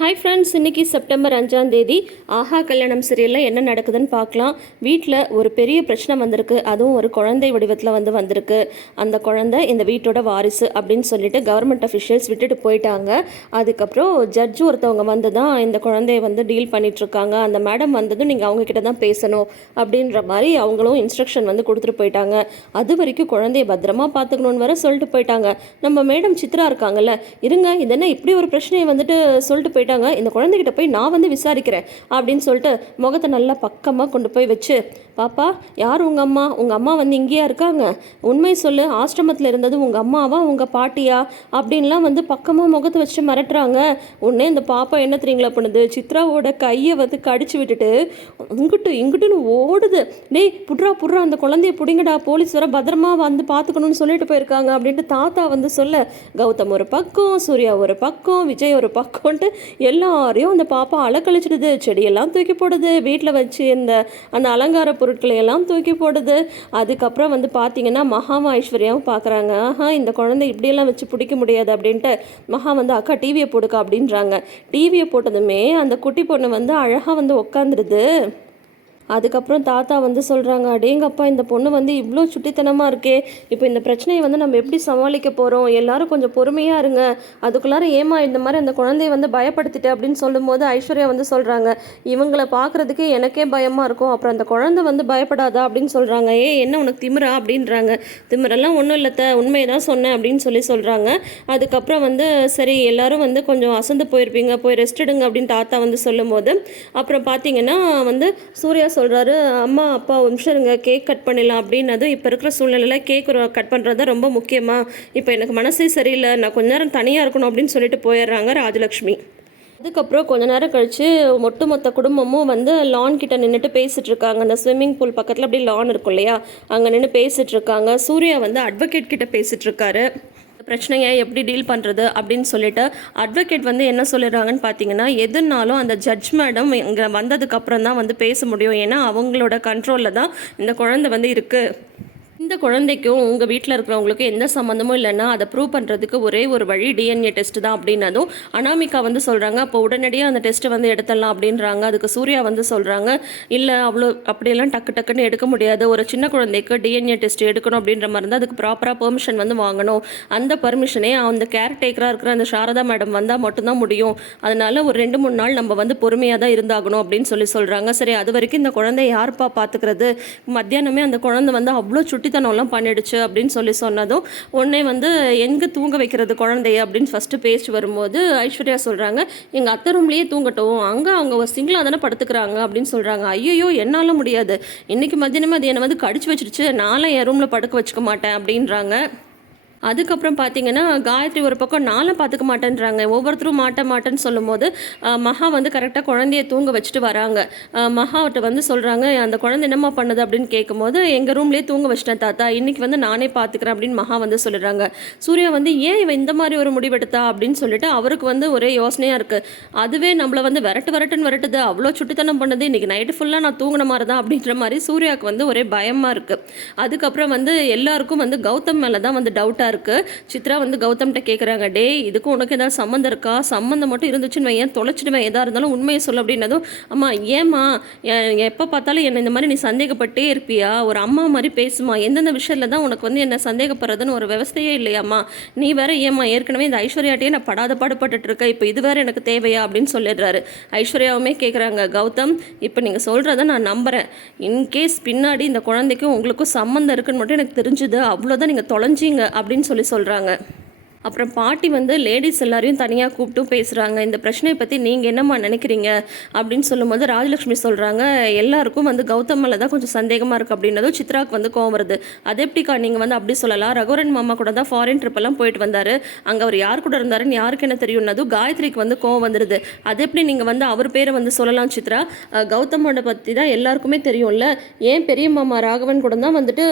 Hi friends இன்னைக்கு September அஞ்சாம் தேதி. ஆஹா கல்யாணம் சீரியலில் என்ன நடக்குதுன்னு பார்க்கலாம். வீட்டில் ஒரு பெரிய பிரச்சனை வந்திருக்கு. அதுவும் ஒரு குழந்தை வடிவத்தில் வந்து வந்திருக்கு. அந்த குழந்தை இந்த வீட்டோட வாரிசு அப்படின்னு சொல்லிட்டு கவர்மெண்ட் அஃபிஷியல்ஸ் விட்டுட்டு போயிட்டாங்க. அதுக்கப்புறம் ஜட்ஜ் ஒருத்தவங்க வந்து தான் இந்த குழந்தைய வந்து டீல் பண்ணிகிட்ருக்காங்க அந்த மேடம் வந்ததும் நீங்கள் அவங்கக்கிட்ட தான் பேசணும் அப்படின்ற மாதிரி அவங்களும் இன்ஸ்ட்ரக்ஷன் வந்து கொடுத்துட்டு போயிட்டாங்க. அது வரைக்கும் குழந்தைய பத்திரமா பார்த்துக்கணும்னு வர சொல்லிட்டு போயிட்டாங்க. நம்ம மேடம் சித்ரா இருக்காங்கல்ல இருங்க இதென்ன இப்படி ஒரு பிரச்சனையை வந்துட்டு சொல்லிட்டு போயிட்டாங்க. இந்த குழந்தைகிட்ட போய் நான் வந்து விசாரிக்கிறேன் அப்படின்னு சொல்லிட்டு முகத்தை நல்லா பக்கமாக கொண்டு போய் வச்சு பாப்பா யார் உங்கள் அம்மா? உங்கள் அம்மா வந்து இங்கேயா இருக்காங்க. உண்மை சொல்லு ஆசிரமத்தில் இருந்தது உங்கள் அம்மாவா உங்கள் பாட்டியா? அப்படின்லாம் வந்து பக்கமாக முகத்தை வச்சு மிரட்டுறாங்க. உடனே இந்த பாப்பா என்ன தெரியுங்களா பண்ணுது? சித்ராவோட கையை வந்து கடிச்சு விட்டுட்டு இங்கிட்டு இங்கிட்டுன்னு ஓடுது. டேய் புட்றா புட்றா அந்த குழந்தைய பிடிங்கடா. போலீஸ் வர பத்திரமா வந்து பார்த்துக்கணும்னு சொல்லிட்டு போயிருக்காங்க அப்படின்ட்டு தாத்தா வந்து சொல்ல கௌதம் ஒரு பக்கம் சூர்யா ஒரு பக்கம் விஜய் ஒரு பக்கம்ன்ட்டு எல்லாரையும் அந்த பாப்பா அலக்கழிச்சிடுது. செடியெல்லாம் தூக்கி போடுது. வீட்டில் வச்சு இந்த அந்த அலங்கார பொருள் பொருட்களை எல்லாம் தூக்கி போடுது. அதுக்கப்புறம் வந்து பார்த்தீங்கன்னா மகாமா ஐஸ்வர்யாவும் பார்க்குறாங்க ஆஹா இந்த குழந்தை இப்படியெல்லாம் வச்சு பிடிக்க முடியாது அப்படின்ட்டு மகா வந்து அக்கா டிவியை போடுக்கா அப்படின்றாங்க. டிவியை போட்டதுமே அந்த குட்டி பொண்ணு வந்து அழகாக வந்து உக்காந்துருது. அதுக்கப்புறம் தாத்தா வந்து சொல்கிறாங்க அடேங்கப்பா இந்த பொண்ணு வந்து இவ்வளோ சுட்டித்தனமாக இருக்கே. இப்போ இந்த பிரச்சனையை வந்து நம்ம எப்படி சமாளிக்க போகிறோம் எல்லாரும் கொஞ்சம் பொறுமையாக இருங்க. அதுக்குள்ளார ஏமா இந்த மாதிரி அந்த குழந்தைய வந்து பயப்படுத்திட்டு? அப்படின்னு சொல்லும்போது ஐஸ்வர்யா வந்து சொல்கிறாங்க இவங்களை பார்க்குறதுக்கே எனக்கே பயமாக இருக்கும். அப்புறம் அந்த குழந்தை வந்து பயப்படாதா? அப்படின்னு சொல்கிறாங்க ஏ என்ன உனக்கு திமிரா? அப்படின்றாங்க. திமிரெல்லாம் ஒன்றும் இல்லத்த உண்மையை தான் சொன்னேன். அப்படின்னு சொல்லி சொல்கிறாங்க அதுக்கப்புறம் வந்து சரி எல்லாரும் வந்து கொஞ்சம் அசந்து போயிருப்பீங்க. போய் ரெஸ்ட் எடுங்க. அப்படின்னு தாத்தா வந்து சொல்லும்போது அப்புறம் பார்த்தீங்கன்னா வந்து சூர்யா சொல்கிறாரு அம்மா அப்பா நிமிஷம் இருங்க கேக் கட் பண்ணிடலாம் அப்படின்னது இப்போ இருக்கிற சூழ்நிலையில் கேக் கட் பண்ணுறது ரொம்ப முக்கியமாக இப்போ எனக்கு மனசே சரியில்லை நான் கொஞ்ச நேரம் தனியாக இருக்கணும் அப்படின்னு சொல்லிட்டு போயிடுறாங்க ராஜலக்ஷ்மி. அதுக்கப்புறம் கொஞ்ச நேரம் கழிச்சு ஒட்டுமொத்த குடும்பமும் வந்து லான் கிட்ட நின்றுட்டு பேசிகிட்டு இருக்காங்க. அந்த ஸ்விம்மிங் பூல் பக்கத்தில் அப்படியே லான் இருக்கும் இல்லையா? அங்கே நின்று பேசிகிட்டு இருக்காங்க. சூர்யா வந்து அட்வொகேட் கிட்ட பேசிகிட்டு இருக்காரு. பிரச்சனையை எப்படி டீல் பண்ணுறது அப்படின்னு சொல்லிட்டு அட்வொகேட் வந்து என்ன சொல்லிடுறாங்கன்னு பார்த்தீங்கன்னா எதுனாலும் அந்த ஜட்ஜ் மேடம் இங்கே வந்ததுக்கப்புறம் தான் வந்து பேச முடியும். ஏன்னா அவங்களோட கண்ட்ரோலில் தான் இந்த குழந்தை வந்து இருக்குது இந்த குழந்தைக்கும் உங்கள் வீட்டில் இருக்கிறவங்களுக்கும் எந்த சம்மந்தமும் இல்லைன்னா அதை ப்ரூவ் பண்ணுறதுக்கு ஒரே ஒரு வழி டிஎன்ஏ டெஸ்ட் தான் அப்படின்னதும் அனாமிகா வந்து சொல்கிறாங்க அப்போ உடனடியாக அந்த டெஸ்ட்டை வந்து எடுத்துடலாம் அப்படின்றாங்க. அதுக்கு சூர்யா வந்து சொல்கிறாங்க இல்லை அவ்வளோ அப்படியெல்லாம் டக்கு டக்குன்னு எடுக்க முடியாது. ஒரு சின்ன குழந்தைக்கு டிஎன்ஏ டெஸ்ட் எடுக்கணும் அப்படின்ற மாதிரி இருந்தால் அதுக்கு ப்ராப்பராக பெர்மிஷன் வந்து வாங்கணும். அந்த பர்மிஷனே அந்த கேர்டேக்கராக இருக்கிற அந்த சாரதா மேடம் வந்தால் மட்டும்தான் முடியும். அதனால் ஒரு ரெண்டு மூணு நாள் நம்ம வந்து பொறுமையாக தான் இருந்தாகணும் அப்படின்னு சொல்லி சொல்கிறாங்க சரி அது வரைக்கும் இந்த குழந்தை யாருப்பா பார்த்துக்கிறது மத்தியானமே அந்த குழந்தை வந்து அவ்வளோ சுட்டித்தனம்லாம் பண்ணிடுச்சு அப்படின்னு சொல்லி சொன்னதும் உடனே வந்து எங்கே தூங்க வைக்கிறது குழந்தைய அப்படின்னு ஃபஸ்ட்டு பேச்சு வரும்போது ஐஸ்வர்யா சொல்கிறாங்க எங்கள் அத்தை ரூம்லேயே தூங்கட்டும். அங்கே அவங்க சிங்கிளாக தானே படுத்துக்கிறாங்க அப்படின்னு சொல்கிறாங்க ஐயோ என்னால் முடியாது. இன்றைக்கி மதியானமே அது என்னை வந்து கடிச்சு வச்சிருச்சு. நானும் என் ரூமில் படுக்க வச்சுக்க மாட்டேன் அப்படின்றாங்க. அதுக்கப்புறம் பார்த்தீங்கன்னா காயத்ரி ஒரு பக்கம் நானும் பார்த்துக்க மாட்டேன்றாங்க. ஒவ்வொருத்தரும் மாட்ட மாட்டேன்னு சொல்லும்போது மகா வந்து கரெக்டாக குழந்தைய தூங்க வச்சுட்டு வராங்க. மகாவிட்ட வந்து சொல்கிறாங்க அந்த குழந்தை என்னம்மா பண்ணுது? அப்படின்னு கேட்கும்போது எங்கள் ரூம்லேயே தூங்க வச்சிட்டேன் தாத்தா. இன்னைக்கு வந்து நானே பார்த்துக்கிறேன் அப்படின்னு மகா வந்து சொல்லிடுறாங்க. சூர்யா வந்து ஏன் இவன் இந்த மாதிரி ஒரு முடிவெடுத்தா? அப்படின்னு சொல்லிட்டு அவருக்கு வந்து ஒரே யோசனையாக இருக்குது அதுவே நம்மளை வந்து விரட்டு விரட்டுன்னு விரட்டுது. அவ்வளோ சுட்டுத்தனம் பண்ணுது. இன்னைக்கு நைட்டு ஃபுல்லாக நான் தூங்கின மாதிரி தான் அப்படின்ற மாதிரி சூர்யாவுக்கு வந்து ஒரே பயமாக இருக்குது அதுக்கப்புறம் வந்து எல்லாருக்கும் வந்து கௌதம் மேலே தான் வந்து டவுட்டாக இருக்குது சித்ரா வந்து கௌதம்கிட்ட கேட்குறாங்க டேய் இதுக்கும் உனக்கு ஏதாவது சம்மந்தம் இருக்கா? சம்மந்தம் மட்டும் இருந்துச்சுன்னு வையன் தொலைச்சிடுவேன் எதாக இருந்தாலும் உண்மையை சொல்ல அப்படின்னதும் அம்மா ஏம்மா எப்போ பார்த்தாலும் என்னை இந்த மாதிரி நீ சந்தேகப்பட்டே இருப்பியா? ஒரு அம்மா மாதிரி பேசுமா? எந்தெந்த விஷயத்தில் தான் உனக்கு வந்து என்ன சந்தேகப்படுறதுன்னு ஒரு விவசாயே இல்லையாம்மா? நீ வேற ஏம்மா ஏற்கனவே இந்த ஐஸ்வர்யாட்டையே நான் படாத பாடுபட்டுட்டு இருக்க இப்போ இது வேற எனக்கு தேவையா? அப்படின்னு சொல்லிடுறாரு. ஐஸ்வர்யாவுமே கேட்குறாங்க கௌதம் இப்போ நீங்கள் சொல்கிறத நான் நம்புகிறேன் இன்கேஸ் பின்னாடி இந்த குழந்தைக்கும் உங்களுக்கும் சம்மந்தம் இருக்குன்னு மட்டும் எனக்கு தெரிஞ்சுது. அவ்வளோதான் நீங்கள் தொலைஞ்சிங்க அப்படின்னு சொல்லி சொல்கிறாங்க அப்புறம் பாட்டி வந்து லேடிஸ் எல்லாரையும் தனியாக கூப்பிட்டும் பேசுகிறாங்க இந்த பிரச்சனையை பற்றி நீங்கள் என்னம்மா நினைக்கிறீங்க? அப்படின்னு சொல்லும்போது ராஜலக்ஷ்மி சொல்கிறாங்க எல்லாருக்கும் வந்து கௌதம் மேலே தான் கொஞ்சம் சந்தேகமாக இருக்குது அப்படின்னதும் சித்ராவுக்கு வந்து கோவம் வருது. அது எப்படிக்கா நீங்கள் வந்து அப்படி சொல்லலாம்? ரகுரன் மாமா கூட தான் ஃபாரின் ட்ரிப்பெல்லாம் போயிட்டு வந்தார். அங்கே அவர் யார் கூட இருந்தாருன்னு யாருக்கு என்ன தெரியும்னதும் காயத்ரிக்கு வந்து கோவம் வந்துடுது அது எப்படி நீங்கள் வந்து அவர் பேரை வந்து சொல்லலாம் சித்ரா? கௌதமோட பற்றி தான் எல்லாருக்குமே தெரியும்ல. ஏன் பெரிய மாமா ராகவன் கூட தான் வந்துட்டு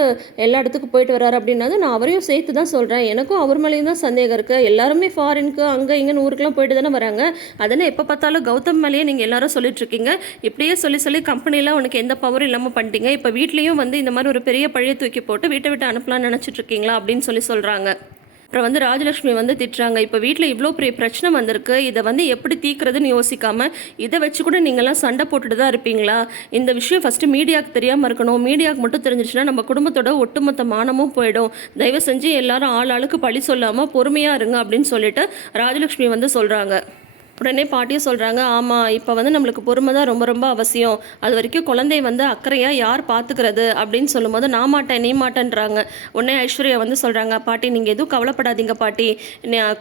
எல்லா இடத்துக்கும் போயிட்டு வர்றாரு? அப்படின்னது நான் அவரையும் சேர்த்து தான் சொல்கிறேன் எனக்கும் அவர் மேலேயும் தான் சந்தேகம் இருக்குது எல்லாருமே ஃபாரினுக்கு அங்கே இங்கேன்னு ஊருக்குலாம் போயிட்டு தானே வராங்க. அதனால் எப்போ பார்த்தாலும் கௌதம் மேலேயே நீங்கள் எல்லாரும் சொல்லிட்டுருக்கீங்க இப்படியே சொல்லி சொல்லி கம்பெனிலாம் உனக்கு எந்த பவரும் இல்லாமல் பண்ணிட்டீங்க. இப்போ வீட்லேயும் வந்து இந்த மாதிரி ஒரு பெரிய பழைய தூக்கி போட்டு வீட்டை விட்டு அனுப்பலாம்னு நினச்சிட்டு இருக்கீங்களா அப்படின்னு சொல்லி சொல்கிறாங்க அப்புறம் வந்து ராஜலட்சுமி வந்து திட்டுறாங்க இப்போ வீட்டில் இவ்வளோ பெரிய பிரச்சனை வந்திருக்கு இதை வந்து எப்படி தீக்கிறதுன்னு யோசிக்காமல் இதை வச்சு கூட நீங்கள்லாம் சண்டை போட்டுட்டு தான் இருப்பீங்களா? இந்த விஷயம் ஃபஸ்ட்டு மீடியாவுக்கு தெரியாமல் இருக்கணும். மீடியாவுக்கு மட்டும் தெரிஞ்சிச்சுன்னா நம்ம குடும்பத்தோட ஒட்டுமொத்த மானமும் போயிடும். தயவு செஞ்சு எல்லாரும் ஆள் ஆளுக்கு பழி சொல்லாமல் பொறுமையாக இருங்க அப்படின்னு சொல்லிட்டு ராஜலட்சுமி வந்து சொல்கிறாங்க உடனே பாட்டியும் சொல்கிறாங்க ஆமாம் இப்போ வந்து நம்மளுக்கு பொறுமை தான் ரொம்ப ரொம்ப அவசியம். அது வரைக்கும் குழந்தை வந்து அக்கறையாக யார் பார்த்துக்கிறது அப்படின்னு சொல்லும்போது நான் மாட்டேன் நீ மாட்டேன்றாங்க. உடனே ஐஸ்வர்யா வந்து சொல்கிறாங்க பாட்டி நீங்கள் எதுவும் கவலைப்படாதீங்க பாட்டி.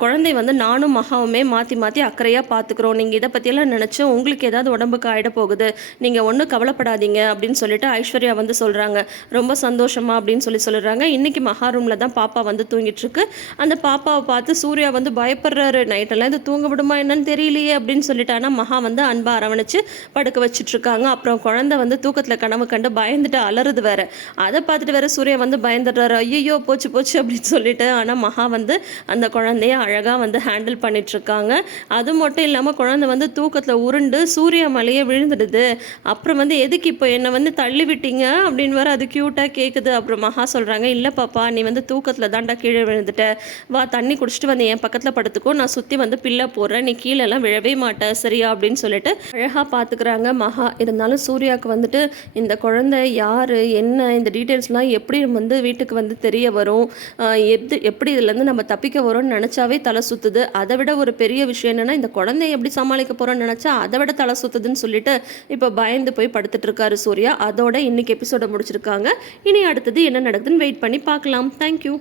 குழந்தை வந்து நானும் மகாவுமே மாற்றி மாற்றி அக்கறையாக பார்த்துக்குறோம் நீங்கள் இதை பற்றியெல்லாம் நினச்சி உங்களுக்கு ஏதாவது உடம்புக்கு ஆகிட போகுது. நீங்கள் ஒன்றும் கவலைப்படாதீங்க. அப்படின்னு சொல்லிட்டு ஐஸ்வர்யா வந்து சொல்கிறாங்க ரொம்ப சந்தோஷமா அப்படின்னு சொல்லி சொல்லுறாங்க இன்றைக்கி மகா ரூமில் தான் பாப்பா வந்து தூங்கிட்டு இருக்கு. அந்த பாப்பாவை பார்த்து சூர்யா வந்து பயப்படுறாரு. நைட்டெல்லாம் இது தூங்க விடுமா என்னன்னு தெரியலையே அப்படின்னு சொல்லிட்டு ஆனால் மகா வந்து அன்பா அரவணைச்சு படுக்க வச்சுட்ருக்காங்க. அப்புறம் குழந்தை வந்து தூக்கத்தில் கனவு கண்டு பயந்துட்டு அலறுது வேற. அதை பார்த்துட்டு வேற சூர்யா வந்து பயந்துடுறாரு. ஐயோ போச்சு போச்சு அப்படின்னு சொல்லிட்டு ஆனால் மகா வந்து அந்த குழந்தைய அழகாக வந்து ஹேண்டில் பண்ணிகிட்ருக்காங்க அது மட்டும் இல்லாமல் குழந்தை வந்து தூக்கத்தில் உருண்டு சூரிய மலையே விழுந்துடுது. அப்புறம் வந்து எதுக்கு இப்போ என்னை வந்து தள்ளி விட்டீங்க அப்படின்னு வேற அது க்யூட்டாக கேட்குது அப்புறம் மகா சொல்கிறாங்க இல்லை பாப்பா நீ வந்து தூக்கத்தில் தாண்டா கீழே விழுந்துட்ட. வா தண்ணி குடிச்சிட்டு வந்து என் பக்கத்தில் படுத்துக்கோ. நான் சுற்றி வந்து பில்லை போடுறேன். நீ கீழெல்லாம் விழவே மாட்டேன் சரியா? அப்படின்னு சொல்லிட்டு அழகாக பார்த்துக்கிறாங்க மகா இருந்தாலும் சூர்யாவுக்கு வந்துட்டு இந்த குழந்தை யார் என்ன இந்த டீட்டெயில்ஸ்லாம் எப்படி வந்து வீட்டுக்கு வந்து தெரிய வரும்? எது எப்படி இதுலேருந்து நம்ம தப்பிக்க வரோம்னு நினச்சாவே தலை சுற்றுது அதை விட ஒரு பெரிய விஷயம் என்னென்னா இந்த குழந்தைய எப்படி சமாளிக்க போகிறோம்னு நினச்சா அதை விட தலை சுற்றுதுன்னு சொல்லிட்டு இப்போ பயந்து போய் படுத்துட்டு இருக்காரு சூர்யா. அதோட இன்னைக்கு எபிசோட முடிச்சிருக்காங்க. இனி அடுத்தது என்ன நடக்குதுன்னு வெயிட் பண்ணி பார்க்கலாம் தேங்க்யூ